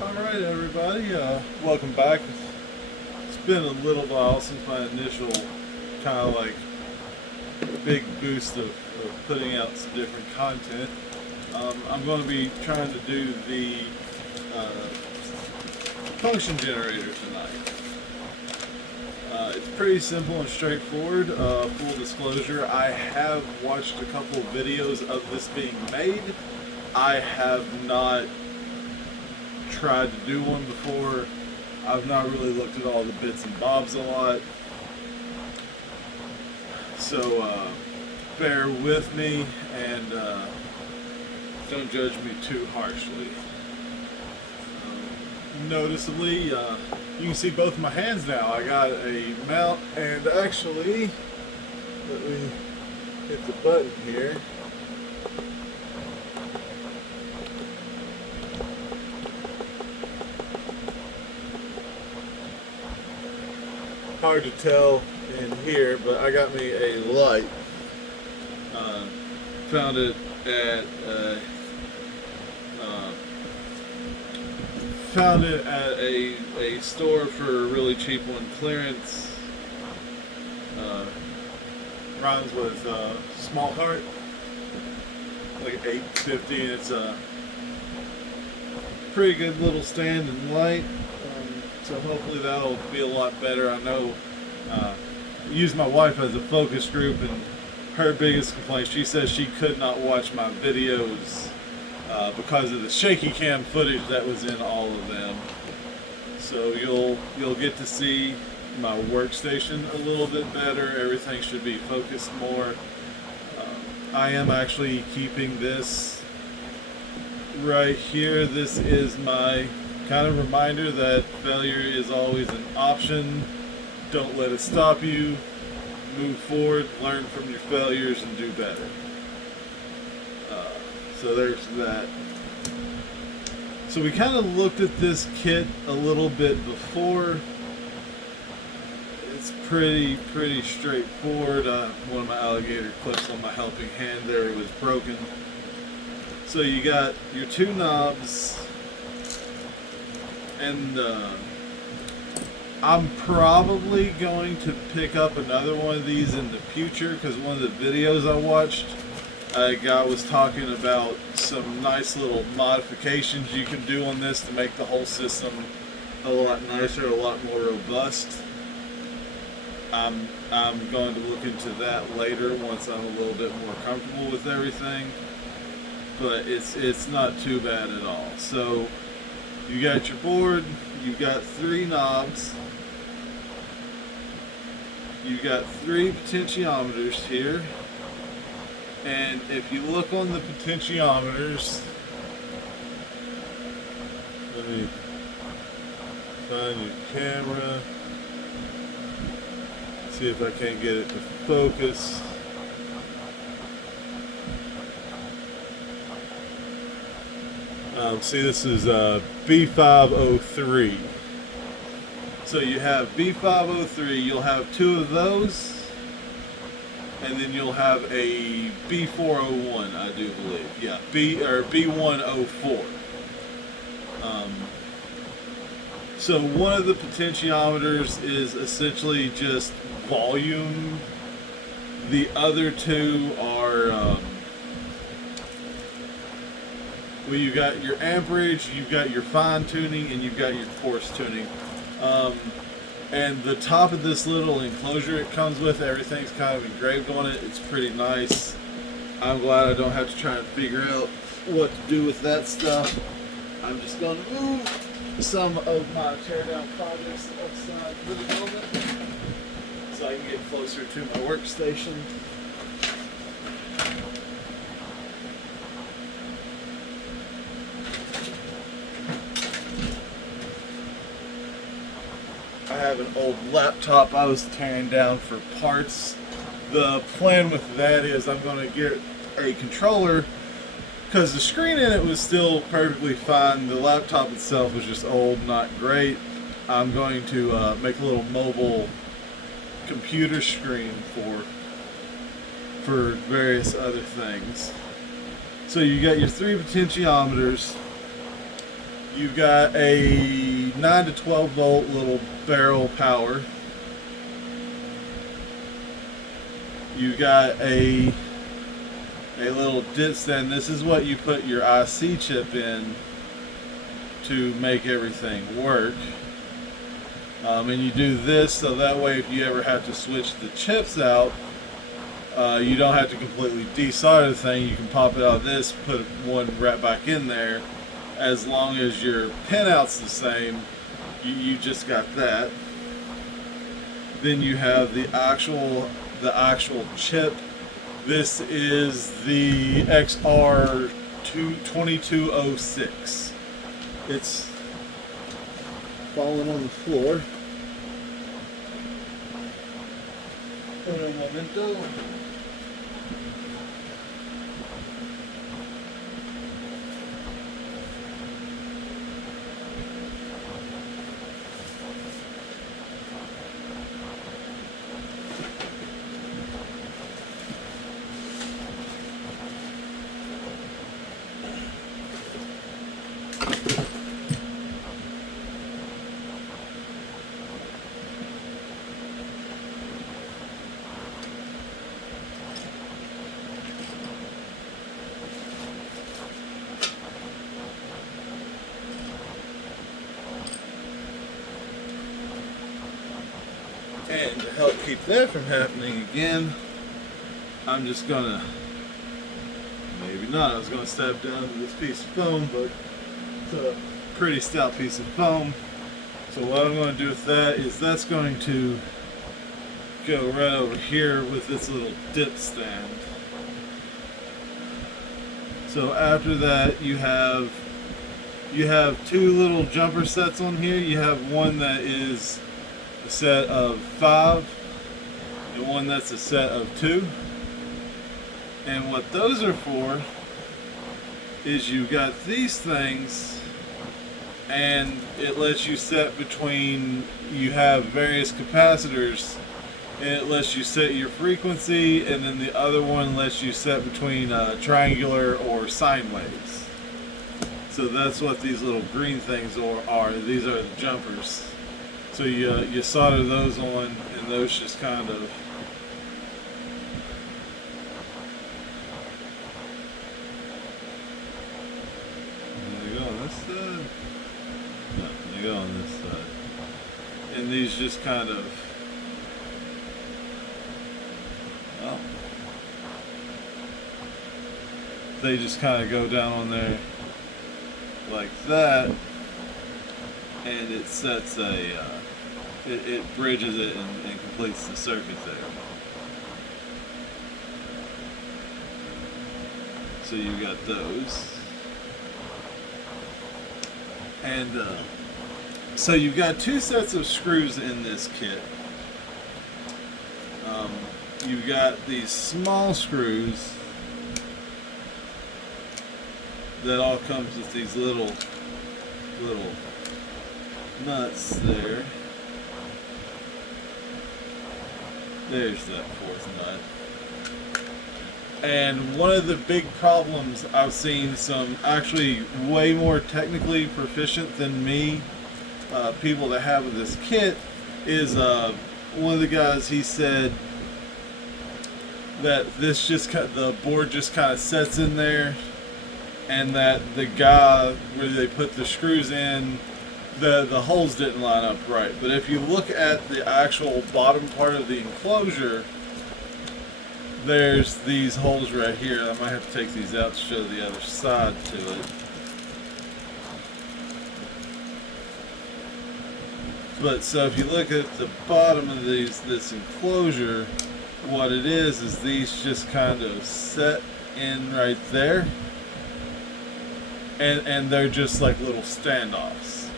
Alright everybody, welcome back. It's been a little while since my initial kind of like big boost of putting out some different content. I'm going to be trying to do the uh, function generator tonight. It's pretty simple and straightforward. Full disclosure, I have watched a couple of videos of this being made. I have not tried to do one before. I've not really looked at all the bits and bobs a lot. So bear with me and don't judge me too harshly. Noticeably, you can see both my hands now. I got a mount, and actually, let me hit the button here. Hard to tell in here, but I got me a light. Found it at a store for a really cheap one, clearance. Runs with small heart, like $8.50, and it's a pretty good little stand and light. So hopefully that'll be a lot better. I know I use my wife as a focus group, and her biggest complaint, she says she could not watch my videos because of the shaky cam footage that was in all of them. So you'll get to see my workstation a little bit better. Everything should be focused more. I am actually keeping this right here. This is my kind of reminder that failure is always an option. Don't let it stop you. Move forward, learn from your failures, and do better. So there's that. So we kind of looked at this kit a little bit before. It's pretty straightforward. One of my alligator clips on my helping hand there was broken. So you got your two knobs, and I'm probably going to pick up another one of these in the future, because one of the videos I watched, a guy was talking about some nice little modifications you can do on this to make the whole system a lot nicer, a lot more robust. I'm going to look into that later once I'm a little bit more comfortable with everything, but it's not too bad at all. So you got your board, you've got three knobs, you've got three potentiometers here, and if you look on the potentiometers, let me find your camera, see if I can't get it to focus. See, this is B503. So you have B503, you'll have two of those, and then you'll have a B401, I do believe. Yeah, B104. So one of the potentiometers is essentially just volume. The other two are well, you've got your amperage, you've got your fine tuning, and you've got your coarse tuning. And the top of this little enclosure it comes with, everything's kind of engraved on it. It's pretty nice. I'm glad I don't have to try and figure out what to do with that stuff. I'm just going to move some of my teardown projects outside for the moment so I can get closer to my workstation. I have an old laptop I was tearing down for parts. The plan with that is I'm going to get a controller, because the screen in it was still perfectly fine. The laptop itself was just old, not great. I'm going to make a little mobile computer screen for various other things. So you got your three potentiometers. You've got a 9 to 12 volt little barrel power. You've got a little dip stand. This is what you put your IC chip in to make everything work. And you do this so that way if you ever have to switch the chips out, you don't have to completely desolder the thing. You can pop it out of this, put one right back in there. As long as your pinout's the same, you just got that. Then you have the actual chip. This is the XR2206. It's falling on the floor. Un momento. And to help keep that from happening again, I'm just gonna, maybe not, I was gonna step down to this piece of foam, but it's a pretty stout piece of foam. So what I'm going to do with that is that's going to go right over here with this little dip stand. So after that you have two little jumper sets on here. You have one that is a set of 5 and one that's a set of 2. And what those are for is you got these things and it lets you set between, you have various capacitors and it lets you set your frequency, and then the other one lets you set between triangular or sine waves. So that's what these little green things are. These are the jumpers. So you solder those on, and those just kind of they go on this side. No, they go on this side. And these just kind of, well, they just kind of go down on there like that, and it sets a it bridges it and completes the circuit there. So you got those, and so you've got 2 sets of screws in this kit. You've got these small screws that all comes with these little nuts there. There's that 4th nut. And one of the big problems I've seen some actually way more technically proficient than me people that have with this kit is one of the guys, he said that this just the board just kind of sets in there, and that the guy where they put the screws in, the holes didn't line up right. But if you look at the actual bottom part of the enclosure, there's these holes right here. I might have to take these out to show the other side to it. But so if you look at the bottom of this enclosure, what it is these just kind of set in right there, and they're just like little standoffs.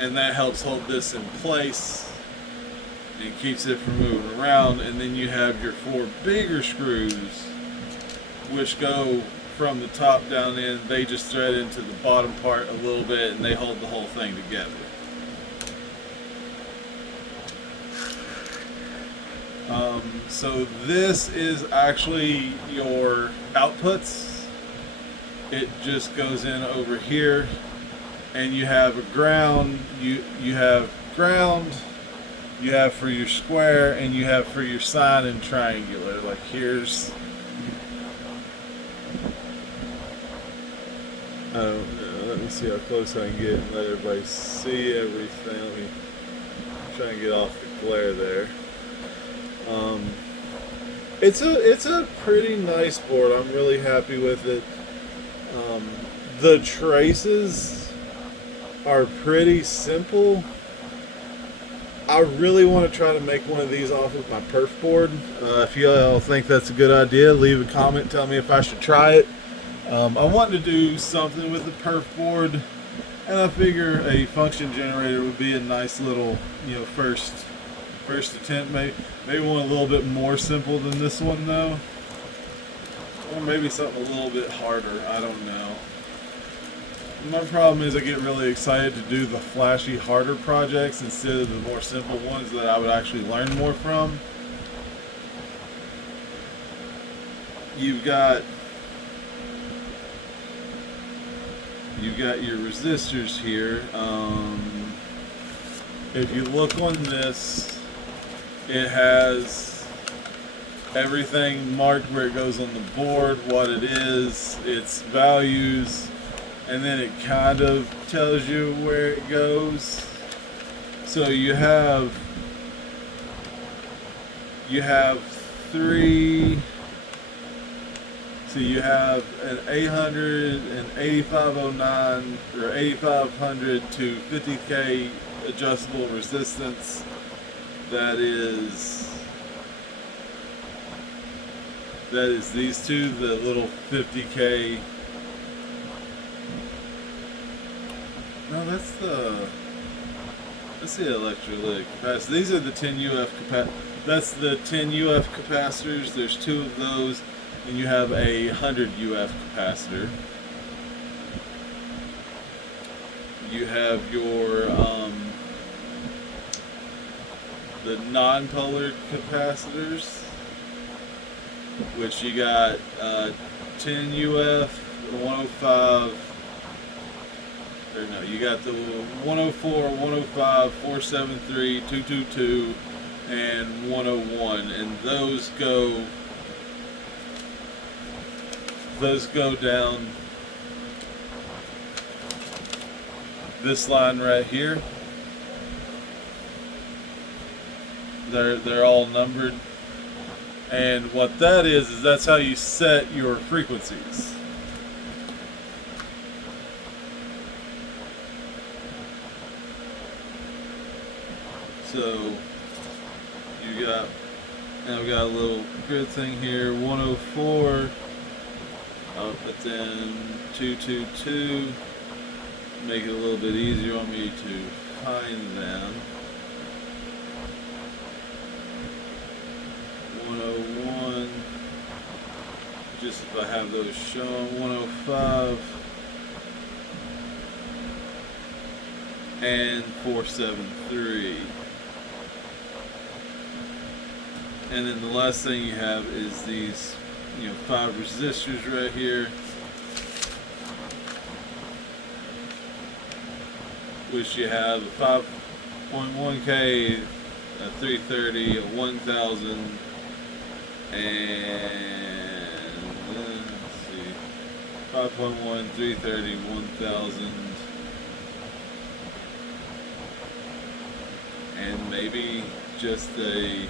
And that helps hold this in place and keeps it from moving around. And then you have your 4 bigger screws, which go from the top down in. They just thread into the bottom part a little bit, and they hold the whole thing together. So this is actually your outputs. it just goes in over here, and you have a ground. You have ground. You have for your square, and you have for your sine and triangular. Like here's, I don't know. Let me see how close I can get and let everybody see everything. Let me try and get off the glare there. It's a pretty nice board. I'm really happy with it. The traces are pretty simple. I really want to try to make one of these off of my perf board. If you all think that's a good idea, leave a comment. Tell me if I should try it. I want to do something with the perf board, and I figure a function generator would be a nice little, first attempt. Maybe one a little bit more simple than this one though, or maybe something a little bit harder. I don't know. My problem is I get really excited to do the flashy, harder projects instead of the more simple ones that I would actually learn more from. You've got your resistors here. If you look on this, it has everything marked where it goes on the board, what it is, its values, and then it kind of tells you where it goes. So you have three. So you have an 800, an 8509, or 8500 to 50K adjustable resistance. That is these two, the little 50K. No, that's the electrolytic capacitor. These are the 10 UF that's the 10 UF capacitors. There's two of those, and you have a 100 UF capacitor. You have your the non-polar capacitors, which you got 10 UF, 105. Or no, you got the 104, 105, 473, 222, and 101, and those go down this line right here. They're all numbered, and what that is that's how you set your frequencies. So I've got a little grid thing here, 104, but then 222, make it a little bit easier on me to find them. 101, just if I have those shown, 105, and 473. And then the last thing you have is these, 5 resistors right here, which you have a 5.1K, a 330, a 1000, and let's see, 5.1, 330, 1000, and maybe just a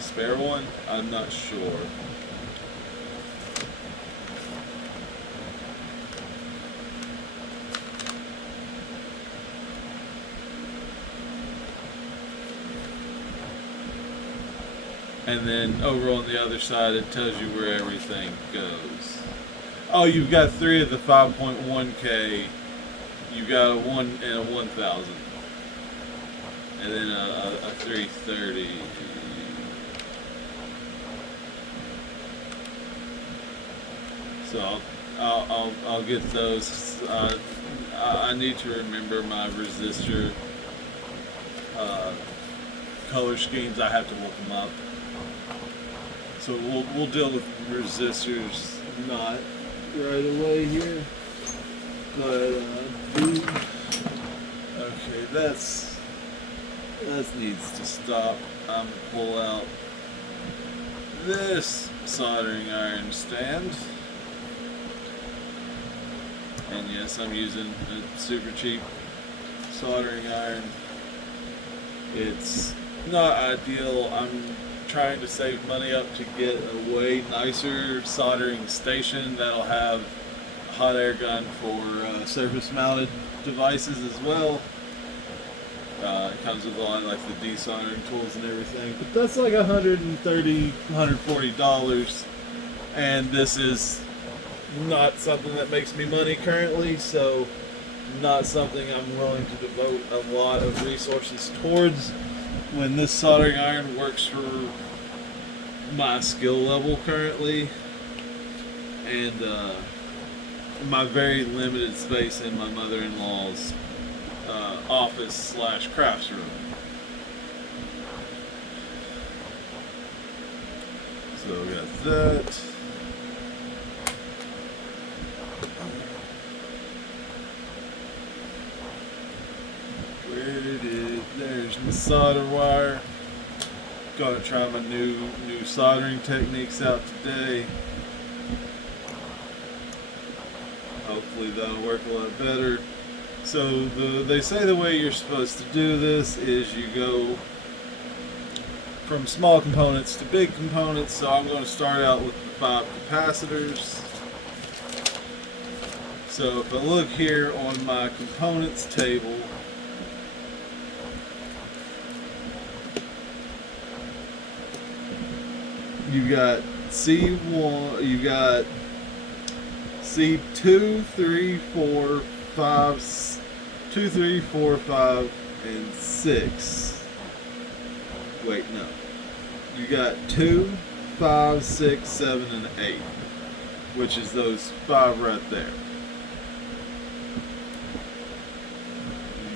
spare one. I'm not sure. And then over on the other side, it tells you where everything goes. Oh, you've got 3 of the 5.1K. You've got a 1 and a 1000. And then a 330. So I'll get those. I need to remember my resistor color schemes. I have to look them up. So we'll deal with resistors not right away here. But okay, that needs to stop. I'm gonna pull out this soldering iron stand. And yes, I'm using a super cheap soldering iron. It's not ideal. I'm trying to save money up to get a way nicer soldering station that'll have a hot air gun for surface mounted devices as well. It comes with a lot of like the desoldering tools and everything, but that's like $130, $140, and this is not something that makes me money currently, so not something I'm willing to devote a lot of resources towards when this soldering iron works for my skill level currently and my very limited space in my mother-in-law's office slash crafts room. So we got that. Where did it? There's my solder wire. Gonna try my new soldering techniques out today. Hopefully that'll work a lot better. So they say the way you're supposed to do this is you go from small components to big components. So I'm going to start out with the 5 capacitors. So if I look here on my components table, you got C1, you got C2, 3, 4, 5, 2, 3, 4, 5, and 6. Wait, no. You got 2, 5, 6, 7, and 8, which is those 5 right there.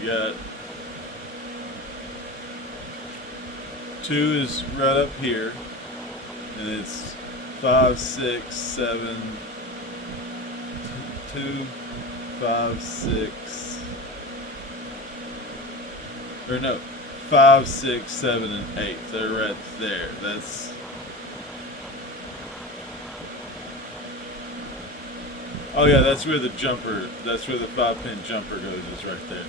You got 2 is right up here, and it's 5, 6, 7, 2, 5, 6, or no, 5, 6, 7, and 8. They're right there. That's oh yeah, that's where the jumper. That's where the 5-pin jumper goes. Is right there.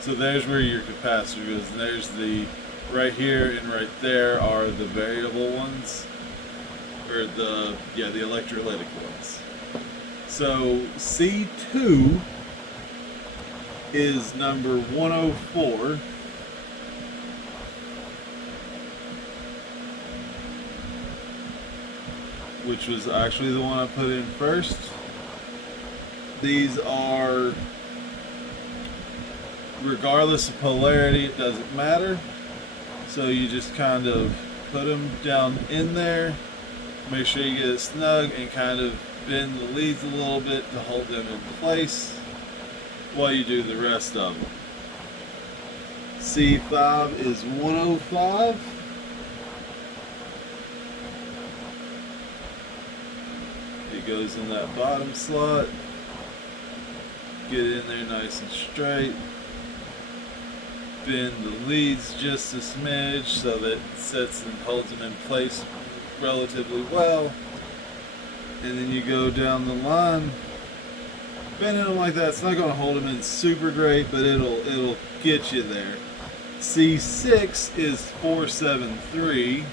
So there's where your capacitor goes, and there's the right here and right there are the variable ones, or the electrolytic ones. So C2 is number 104. Which was actually the one I put in first. These are, regardless of polarity, it doesn't matter. So you just kind of put them down in there, make sure you get it snug, and kind of bend the leads a little bit to hold them in place while you do the rest of them. C5 is 105. It goes in that bottom slot. Get it in there nice and straight. Bend the leads just a smidge so that it sets and holds them in place relatively well. And then you go down the line, bending them like that. It's not going to hold them in super great, but it'll get you there. C6 is 473.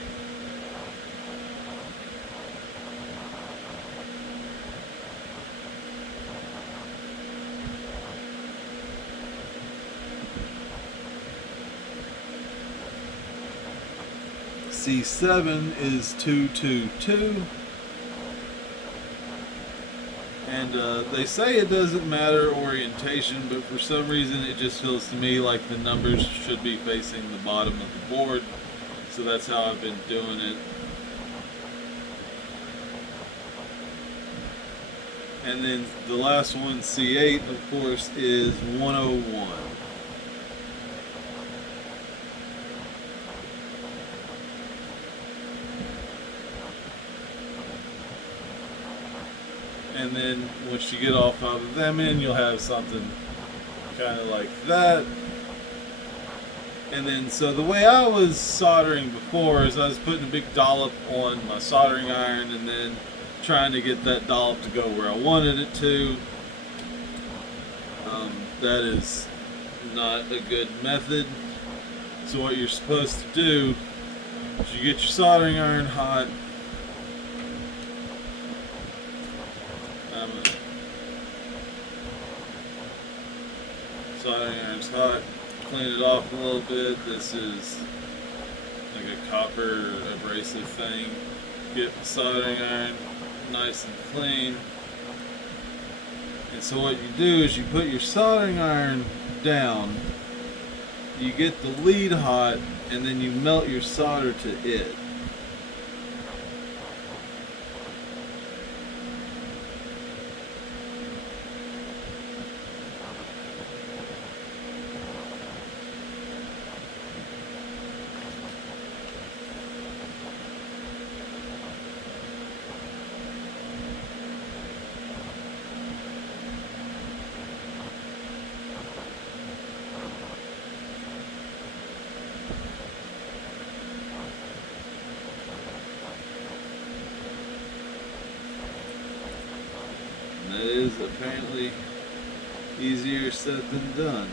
C7 is 222. And they say it doesn't matter orientation, but for some reason it just feels to me like the numbers should be facing the bottom of the board. So that's how I've been doing it. And then the last one, C8, of course, is 101. and then once you get off of them in, you'll have something kind of like that. And then, so the way I was soldering before is I was putting a big dollop on my soldering iron and then trying to get that dollop to go where I wanted it to. That is not a good method. So what you're supposed to do is you get your soldering iron hot. Soldering iron's hot. Clean it off a little bit. This is like a copper abrasive thing. Get the soldering iron nice and clean. And so what you do is you put your soldering iron down, you get the lead hot, and then you melt your solder to it. That is apparently easier said than done.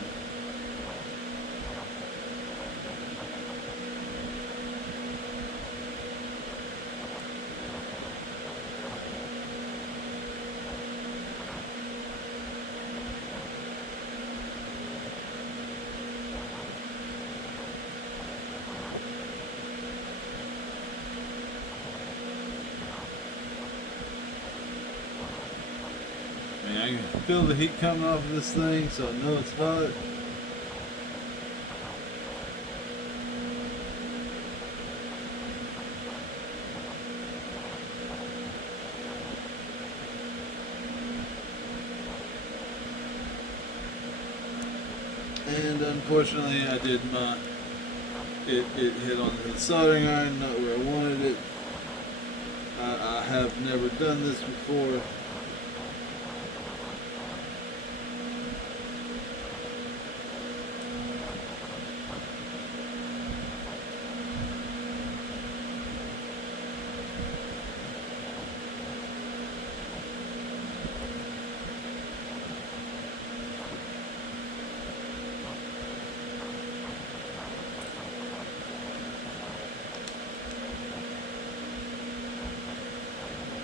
I can feel the heat coming off of this thing, so I know it's hot. And unfortunately I did not, it hit onto the soldering iron, not where I wanted it. I have never done this before.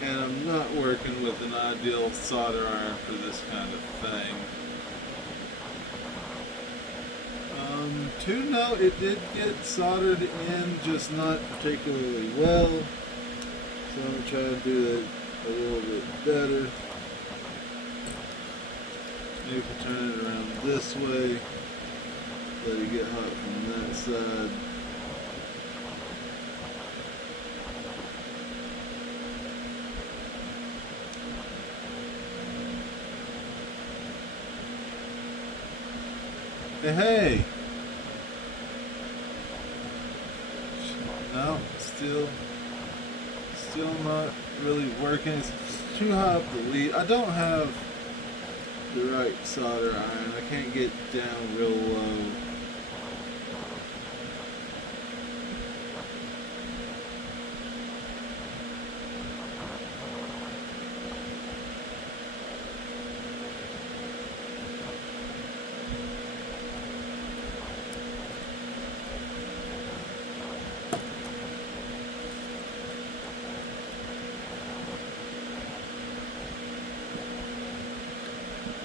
And I'm not working with an ideal solder iron for this kind of thing. No, it did get soldered in, just not particularly well. So I'm going to try to do that a little bit better. Maybe if I turn it around this way, let it get hot from that side. Hey! No, still not really working. It's too high up the lead. I don't have the right solder iron. I can't get down real low.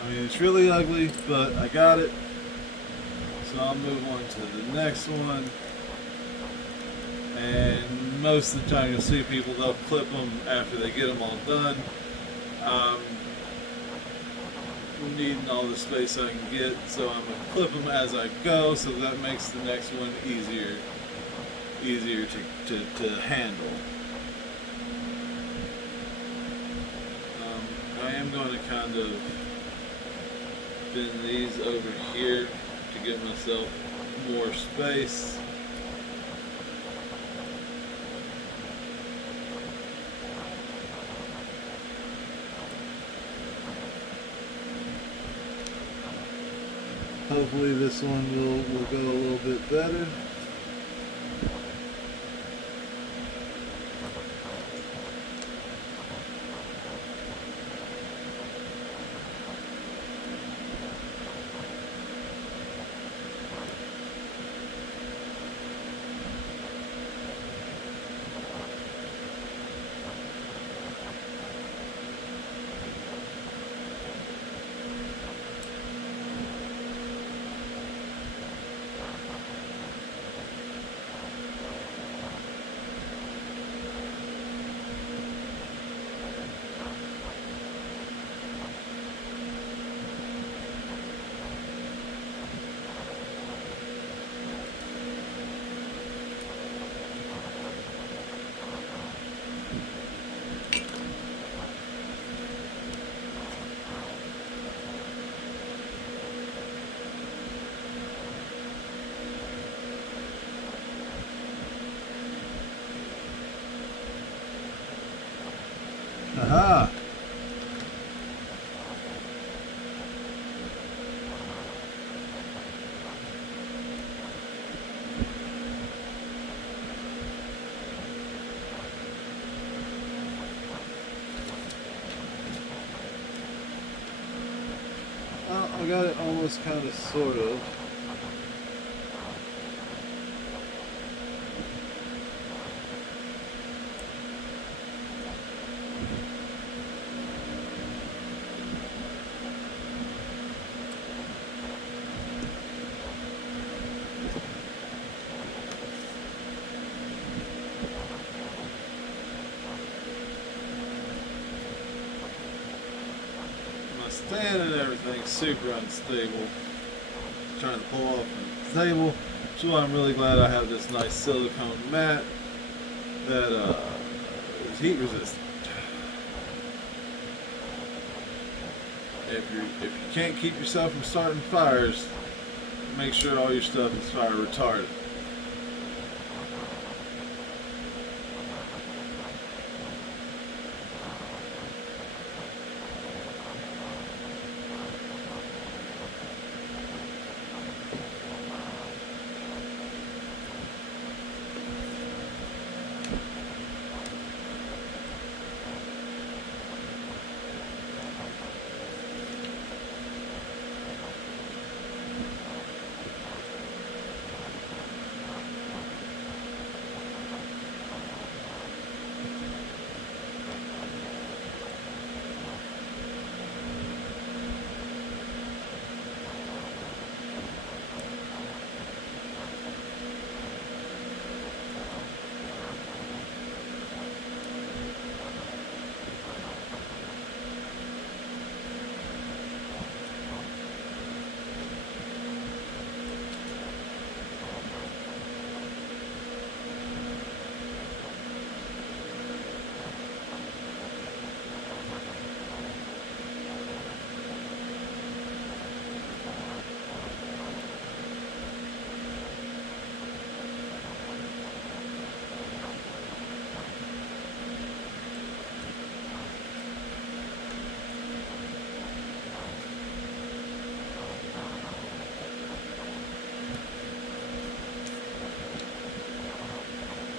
I mean, it's really ugly, but I got it. So I'll move on to the next one. And most of the time you'll see people, they'll clip them after they get them all done. I'm needing all the space I can get, so I'm going to clip them as I go, so that makes the next one easier to handle. I am going to kind of bend these over here to give myself more space. Hopefully this one will go a little bit better. Aha! I got it almost kind of sort of. Stand and everything's super unstable. Trying to pull off the table, which is why I'm really glad I have this nice silicone mat that is heat resistant. If you can't keep yourself from starting fires, make sure all your stuff is fire retardant.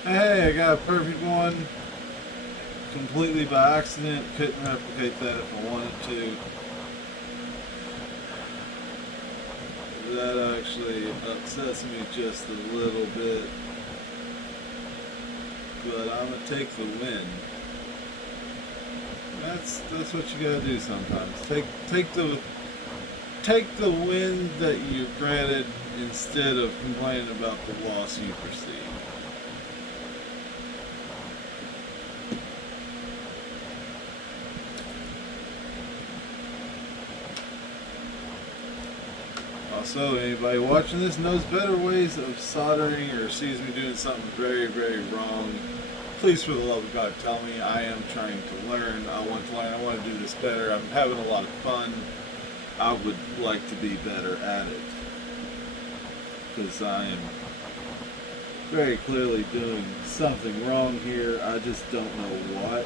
Hey, I got a perfect one. Completely by accident. Couldn't replicate that if I wanted to. That actually upsets me just a little bit. But I'm gonna take the win. That's what you gotta do sometimes. Take the win that you granted instead of complaining about the loss you perceive. Also, anybody watching this knows better ways of soldering or sees me doing something very, very wrong. Please, for the love of God, tell me. I am trying to learn. I want to learn. I want to do this better. I'm having a lot of fun. I would like to be better at it. Because I am very clearly doing something wrong here. I just don't know what.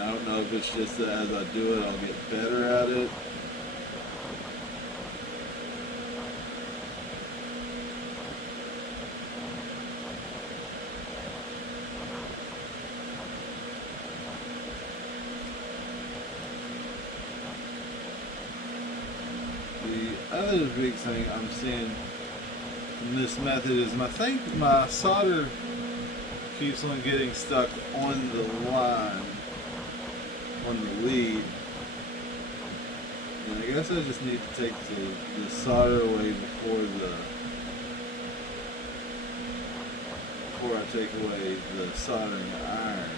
I don't know if it's just that as I do it, I'll get better at it. The other big thing I'm seeing in this method is I think my solder keeps on getting stuck on the line, on the lead. And I guess I just need to take the solder away before I take away the soldering iron.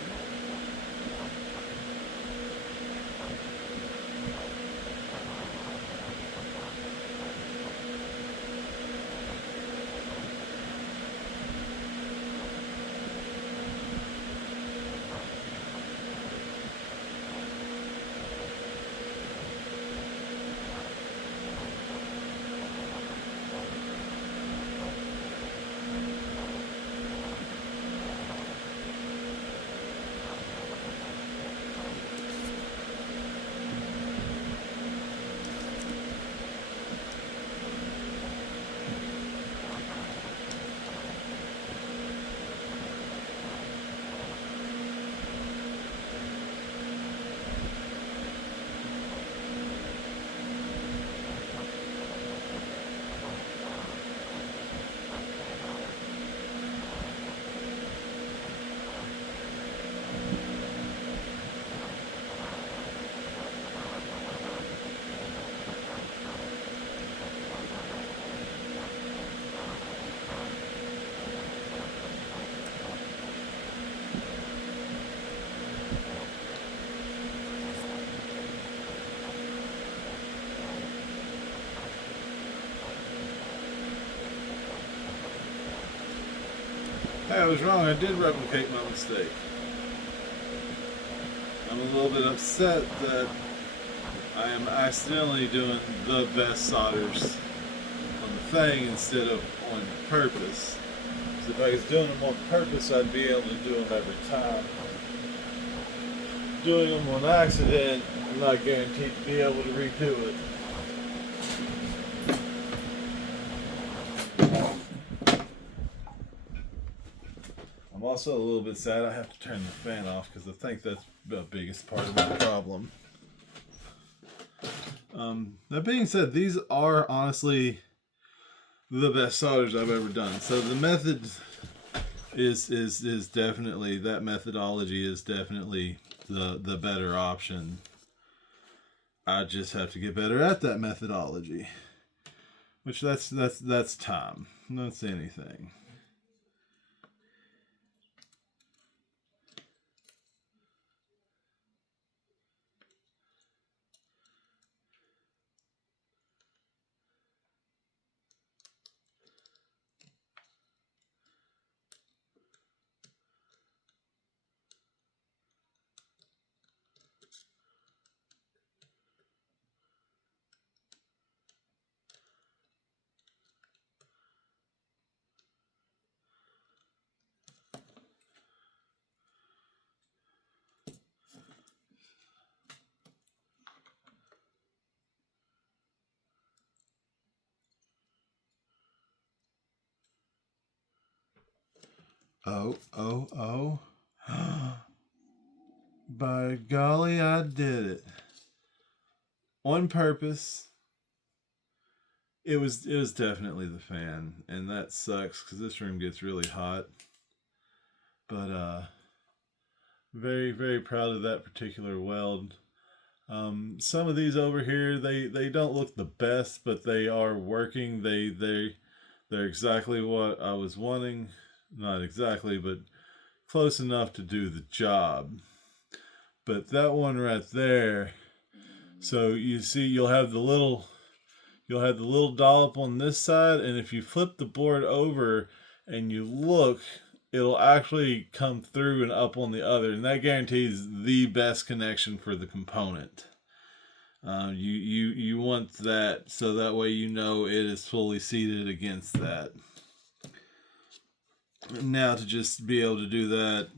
Hey, I was wrong. I did replicate my mistake. I'm a little bit upset that I am accidentally doing the best solders on the thing instead of on purpose. So if I was doing them on purpose, I'd be able to do them every time. Doing them on accident, I'm not guaranteed to be able to redo it. I'm also a little bit sad I have to turn the fan off because I think that's the biggest part of my problem. That being said, these are honestly the best solders I've ever done. So the method is definitely, that methodology is definitely the better option. I just have to get better at that methodology, which that's time. That's anything. Oh. By golly, I did it. On purpose. It was definitely the fan, and that sucks because this room gets really hot. But very, very proud of that particular weld. Some of these over here, they don't look the best, but they are working. They're exactly what I was wanting. Not exactly, but close enough to do the job. But that one right there, so you see you'll have the little dollop on this side, and if you flip the board over and you look, it'll actually come through and up on the other, and that guarantees the best connection for the component. You want that so that way you know it is fully seated against that. Now to just be able to do that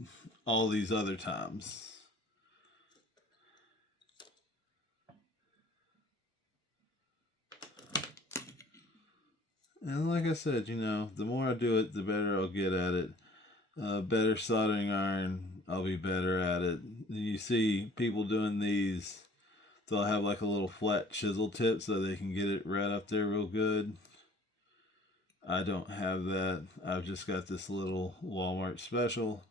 all these other times. And like I said, the more I do it, the better I'll get at it. Better soldering iron, I'll be better at it. You see people doing these they'll have like a little flat chisel tip so they can get it right up there real good. I don't have that. I've just got this little Walmart special,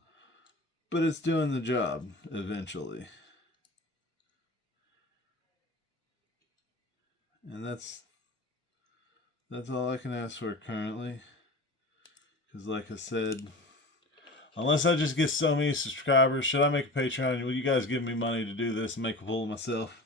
but it's doing the job eventually. And that's all I can ask for currently. Because like I said, unless I just get so many subscribers, should I make a Patreon? Will you guys give me money to do this and make a fool of myself?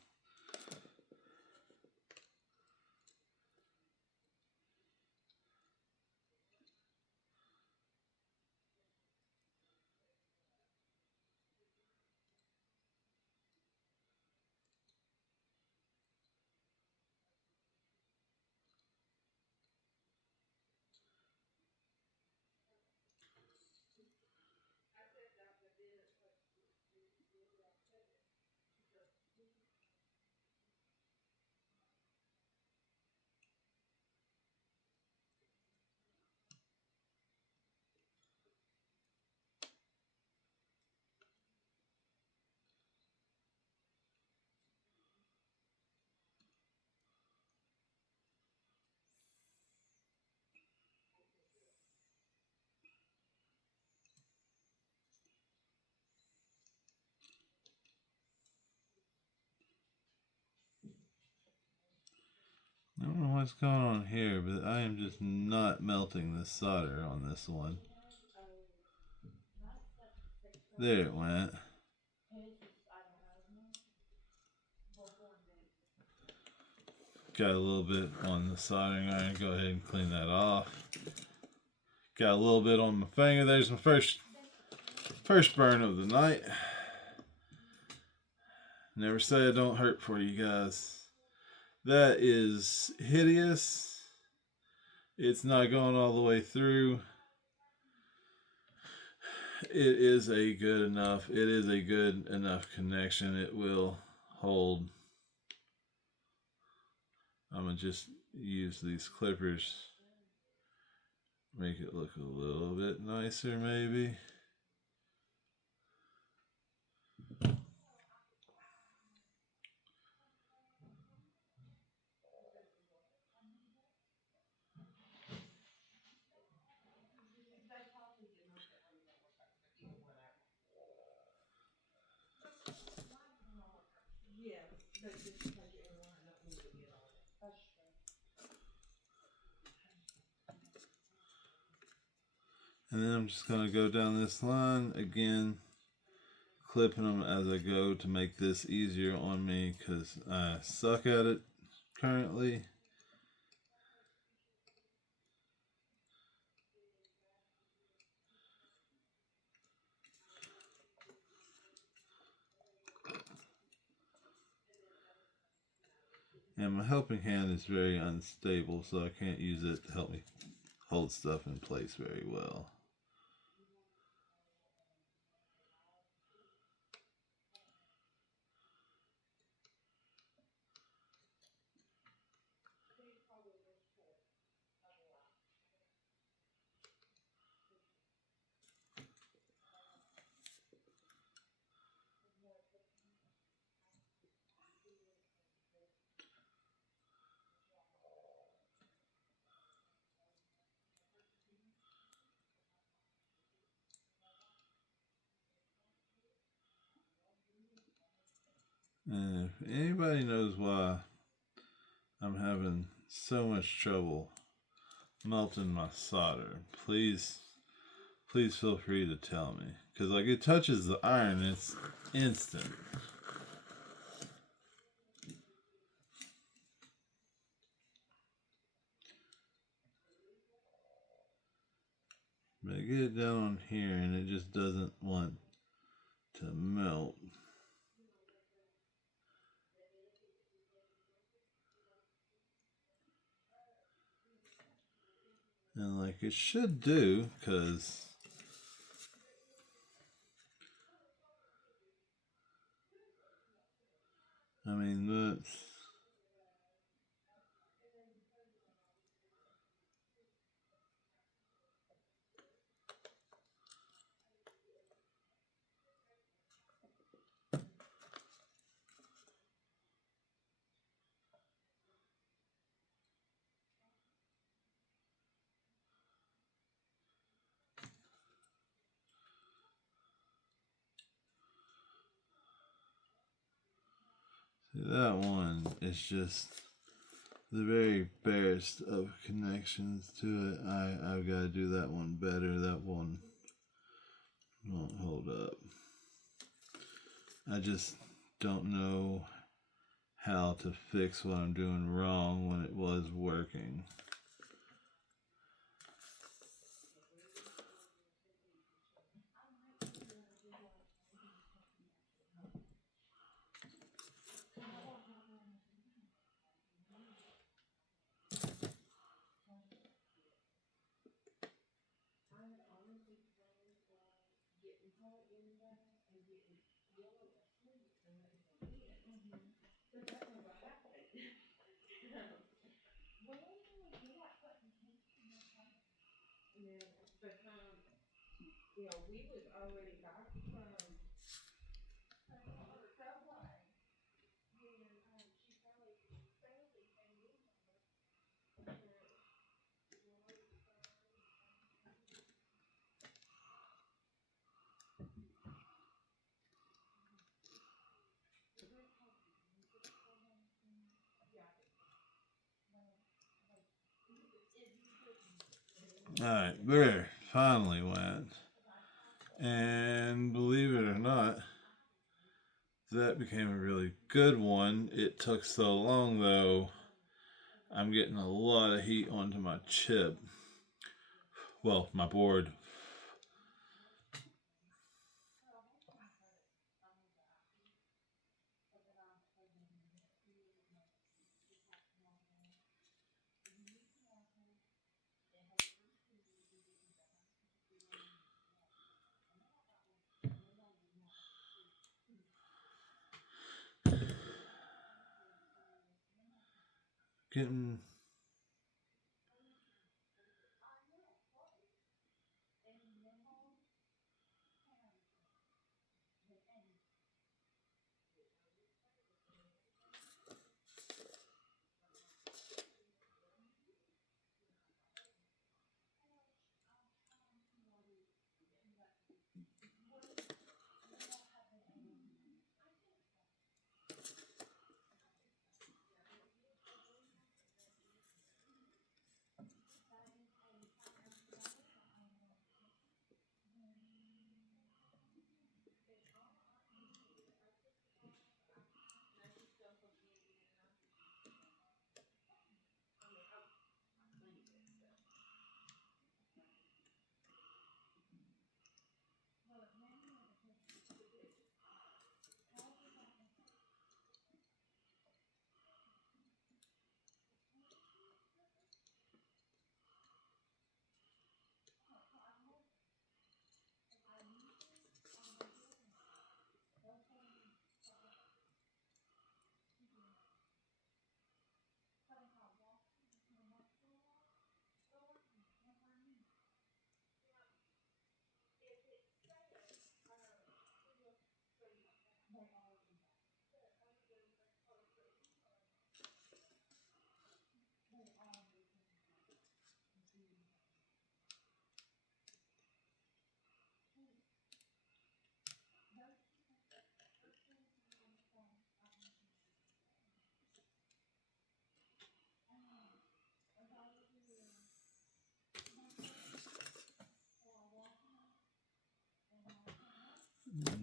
I don't know what's going on here, but I am just not melting the solder on this one. There it went. Got a little bit on the soldering iron. Go ahead and clean that off. Got a little bit on my finger. There's my first burn of the night. Never say it don't hurt for you guys. That is hideous. It's not going all the way through. It is a good enough. It is a good enough connection. It will hold. I'm gonna just use these clippers. Make it look a little bit nicer, maybe. And then I'm just going to go down this line again, clipping them as I go to make this easier on me because I suck at it currently. And my helping hand is very unstable, so I can't use it to help me hold stuff in place very well. And if anybody knows why I'm having so much trouble melting my solder, please feel free to tell me. Because like it touches the iron, it's instant. But I get it down on here and it just doesn't want to melt. And like it should do, because I mean that's That one is just the very barest of connections to it. I've got to do that one better. That one won't hold up. I just don't know how to fix what I'm doing wrong when it was working. Alright, there, finally went. And believe it or not, that became a really good one. It took so long though. I'm getting a lot of heat onto my chip. Well, my board. Getting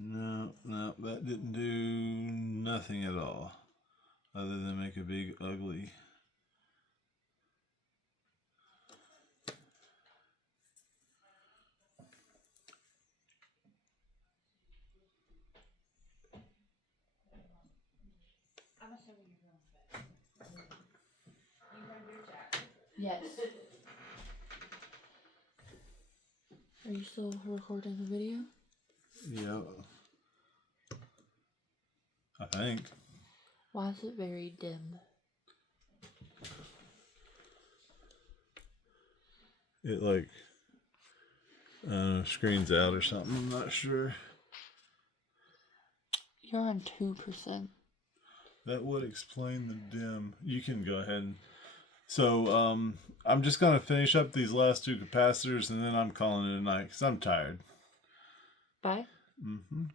no, that didn't do nothing at all other than make a big ugly. I'm gonna show you your room. You heard your jacket? Yes. Are you still recording the video? Yeah, I think. Why is it very dim? It like screens out or something. I'm not sure. You're on 2%. That would explain the dim. You can go ahead and. So I'm just gonna finish up these last two capacitors and then I'm calling it a night because I'm tired. Bye. Mm-hmm.